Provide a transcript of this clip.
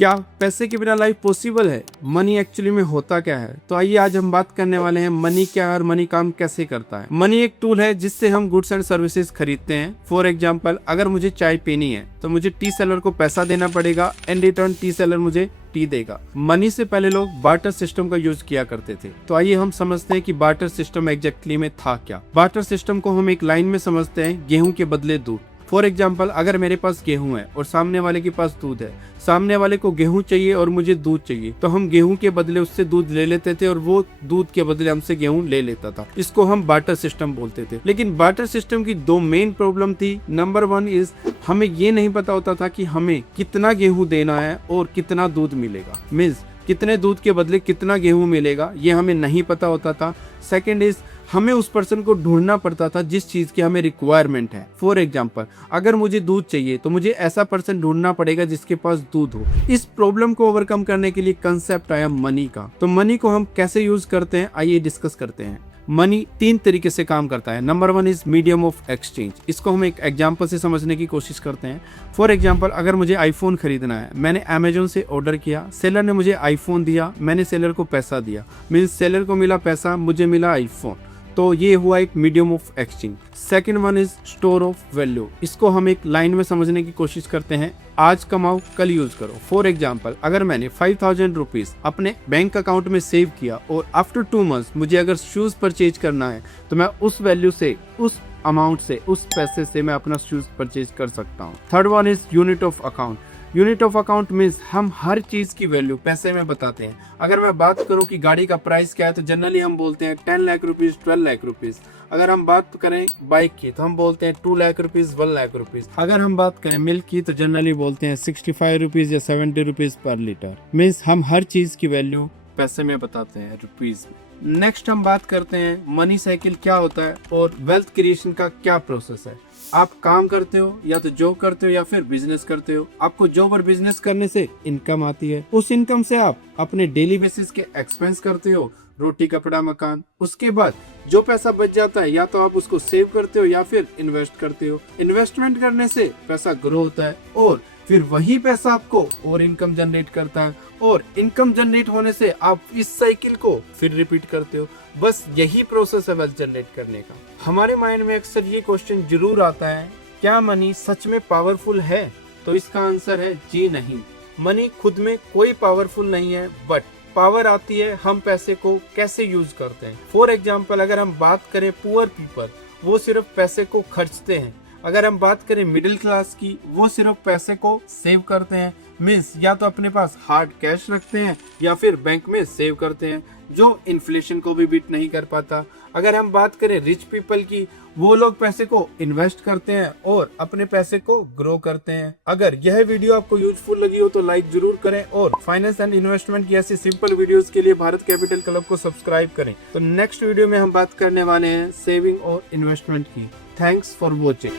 क्या पैसे के बिना लाइफ पॉसिबल है? मनी एक्चुअली में होता क्या है? तो आइए आज हम बात करने वाले हैं मनी क्या है और मनी काम कैसे करता है। मनी एक टूल है जिससे हम गुड्स एंड सर्विसेज खरीदते हैं। फॉर एग्जांपल, अगर मुझे चाय पीनी है तो मुझे टी सेलर को पैसा देना पड़ेगा एंड रिटर्न टी सेलर मुझे टी देगा। मनी से पहले लोग बार्टर सिस्टम का यूज किया करते थे। तो आइए हम समझते हैं कि बार्टर सिस्टम एग्जैक्टली में था क्या। बार्टर सिस्टम को हम एक लाइन में समझते हैं, गेहूं के बदले दूध। फॉर एग्जाम्पल, अगर मेरे पास गेहूं है और सामने वाले के पास दूध है, सामने वाले को गेहूं चाहिए और मुझे दूध चाहिए, तो हम गेहूं के बदले उससे दूध ले लेते थे और वो दूध के बदले हमसे गेहूं ले लेता था। इसको हम बार्टर सिस्टम बोलते थे। लेकिन बार्टर सिस्टम की दो मेन प्रॉब्लम थी। नंबर 1 इज हमें ये नहीं पता होता था कि हमें कितना गेहूं देना है और कितना दूध मिलेगा। मीन्स कितने दूध के बदले कितना गेहूं मिलेगा, ये हमें नहीं पता होता था। सेकेंड इज हमें उस पर्सन को ढूंढना पड़ता था जिस चीज की हमें रिक्वायरमेंट है। फॉर एग्जाम्पल, अगर मुझे दूध चाहिए तो मुझे ऐसा पर्सन ढूंढना पड़ेगा जिसके पास दूध हो। इस प्रॉब्लम को ओवरकम करने के लिए कंसेप्ट आया मनी का। तो मनी को हम कैसे यूज करते हैं, आइए डिस्कस करते हैं। मनी 3 तरीके से काम करता है। Number 1 is medium of exchange. इसको हम एक एग्जांपल से समझने की कोशिश करते हैं। फॉर एग्जांपल, अगर मुझे आईफोन खरीदना है, मैंने अमेजोन से ऑर्डर किया, सेलर ने मुझे आईफोन दिया, मैंने सेलर को पैसा दिया। मीन्स सेलर को मिला पैसा, मुझे मिला आईफोन। तो ये हुआ एक medium of exchange. Second one is store of value. इसको हम एक लाइन में समझने की कोशिश करते हैं, आज कमाओ कल यूज करो। फॉर एग्जाम्पल, अगर मैंने 5000 रुपीज अपने बैंक अकाउंट में सेव किया और आफ्टर 2 मंथ्स मुझे अगर शूज परचेज करना है तो मैं उस वैल्यू से, उस अमाउंट से, उस पैसे से मैं अपना शूज परचेज कर सकता हूँ। Third one is unit of account. Unit of account means हम हर चीज की वैल्यू पैसे में बताते हैं। अगर मैं बात करूं कि गाड़ी का प्राइस क्या है तो जनरली हम बोलते हैं 10 लाख रुपीज, 12 लाख रुपीज। अगर हम बात करें बाइक की तो हम बोलते हैं 2 लाख रुपीज, 1 लाख रुपीज। अगर हम बात करें मिल्क की तो जनरली बोलते हैं 65 रुपीज या 70 रुपीज पर लीटर। मीन्स हम हर चीज की वैल्यू पैसे में बताते हैं, रुपीज में। नेक्स्ट हम बात करते हैं मनी साइकिल क्या होता है और वेल्थ क्रिएशन का क्या प्रोसेस है। आप काम करते हो, या तो जॉब करते हो या फिर बिजनेस करते हो। आपको जॉब और बिजनेस करने से इनकम आती है। उस इनकम से आप अपने डेली बेसिस के एक्सपेंस करते हो, रोटी कपड़ा मकान। उसके बाद जो पैसा बच जाता है या तो आप उसको सेव करते हो या फिर इन्वेस्ट करते हो। इन्वेस्टमेंट करने से पैसा ग्रो होता है और फिर वही पैसा आपको और इनकम जनरेट करता है और इनकम जनरेट होने से आप इस साइकिल को फिर रिपीट करते हो। बस यही प्रोसेस है वेल्थ जनरेट करने का। हमारे माइंड में अक्सर ये क्वेश्चन जरूर आता है, क्या मनी सच में पावरफुल है? तो इसका आंसर है जी नहीं। मनी खुद में कोई पावरफुल नहीं है, बट पावर आती है हम पैसे को कैसे यूज करते हैं। फॉर एग्जाम्पल, अगर हम बात करें पुअर पीपल, वो सिर्फ पैसे को खर्चते हैं। अगर हम बात करें मिडिल क्लास की, वो सिर्फ पैसे को सेव करते हैं। मीन्स या तो अपने पास हार्ड कैश रखते हैं या फिर बैंक में सेव करते हैं, जो इन्फ्लेशन को भी बीट नहीं कर पाता। अगर हम बात करें रिच पीपल की, वो लोग पैसे को इन्वेस्ट करते हैं और अपने पैसे को ग्रो करते हैं। अगर यह वीडियो आपको यूजफुल लगी हो तो लाइक जरूर करें और फाइनेंस एंड इन्वेस्टमेंट की ऐसी सिंपल वीडियोस के लिए भारत कैपिटल क्लब को सब्सक्राइब करें। तो नेक्स्ट वीडियो में हम बात करने वाले हैं सेविंग और इन्वेस्टमेंट की। Thanks for watching.